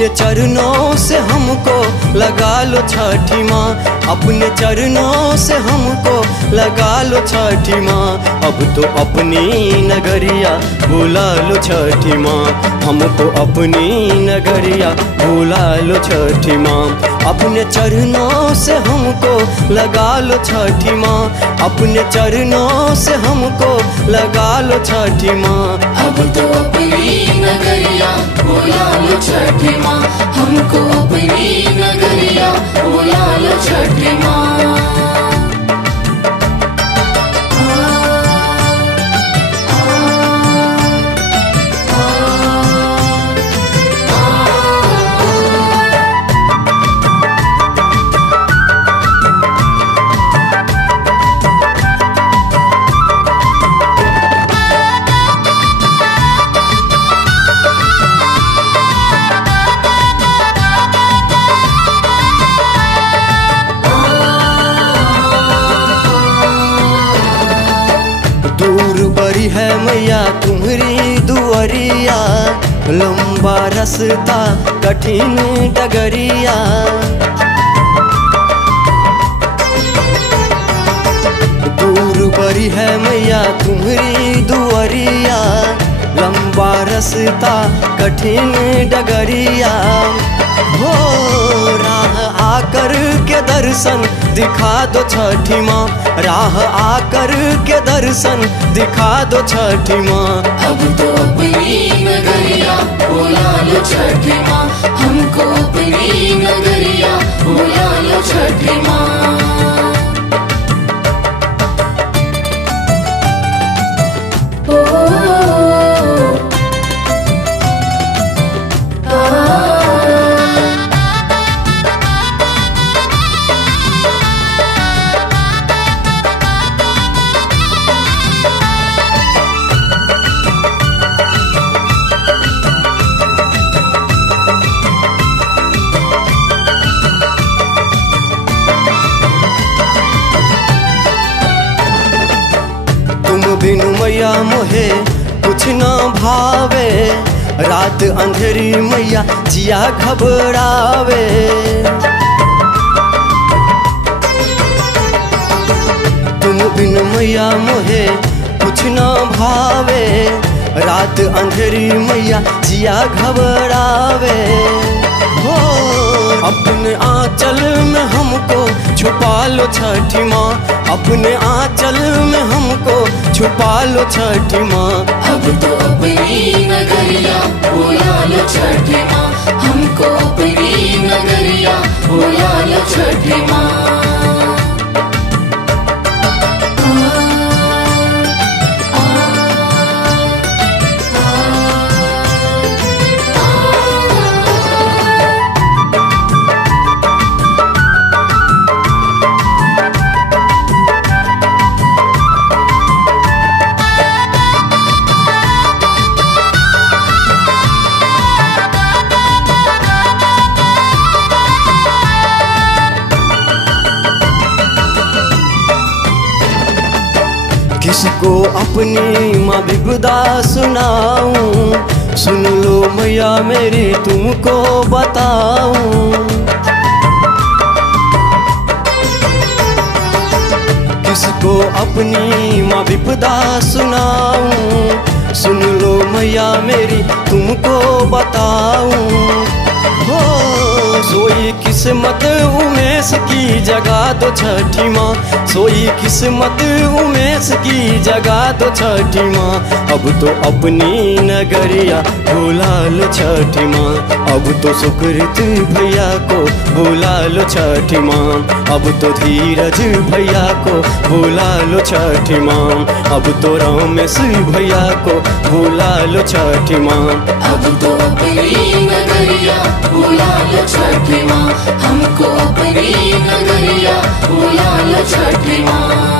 अपने चरणों से हमको लगा लो छठी माँ, अपने चरणों से हमको लगा लो छठी माँ। अब तो अपनी नगरिया बुला लो छठी माँ, हमको अपनी नगरिया बुला लो छठी माँ। अपने चरणों से हमको लगा लो छठी माँ, अपने चरणों से हमको लगा लो छठी माँ। अब तो अपनी नगरिया बुला लो छठी माँ, हमको अपनी नगरिया बुला लो छठी माँ। दूर बड़ी है मैया तुम्हारी दुआरिया, लंबा रास्ता कठिन डगरिया। दूर बड़ी है मैया तुम्हारी दुआरिया, लंबा रास्ता कठिन डगरिया। हो राह आकर के दर्शन दिखा दो छठी माँ, राह आकर के दर्शन दिखा दो छठी माँ। अब तो अपनी नगरिया बुला लो छठी माँ, हमको अपनी नगरिया बुला लो छठी माँ। तुम बिनु मैया मोहे कुछ न भावे, रात अंधेरी मैया जिया घबरावे। तुम बिनु मैया मोहे कुछ न भावे, रात अंधेरी मैया जिया घबरावे। हो अपने आंचल में हमको छुपा लो छठी माँ, अपने आंचल में हमको छुपा लो छठी माँ। अब तो अपनी नगरिया बुला लो छठी माँ, हमको अपनी नगरिया बुला लो छठी माँ। किसको अपनी माँ विपदा सुनाऊं, सुन लो मैया मेरी तुमको बताऊं। किसको अपनी माँ विपदा सुनाऊं, सुन लो मैया मेरी तुमको बताऊं। हो सोई किस्मत उमेश की जगा दो छठी माँ, सोई किस्मत उमेश की जगा दो छठी माँ। अब तो अपनी नगरिया बुला लो छठी माँ, अब तो सुकृत भैया को बुला लो छठी माँ, अब तो धीरज भैया को बुला लो छठी माँ, अब तो रमेश भैया को बुला लो छठी माँ। अब तो अपनी नगरिया बुला लो छठी माँ, हमको अपनी नगरिया बुला लो छठी माँ।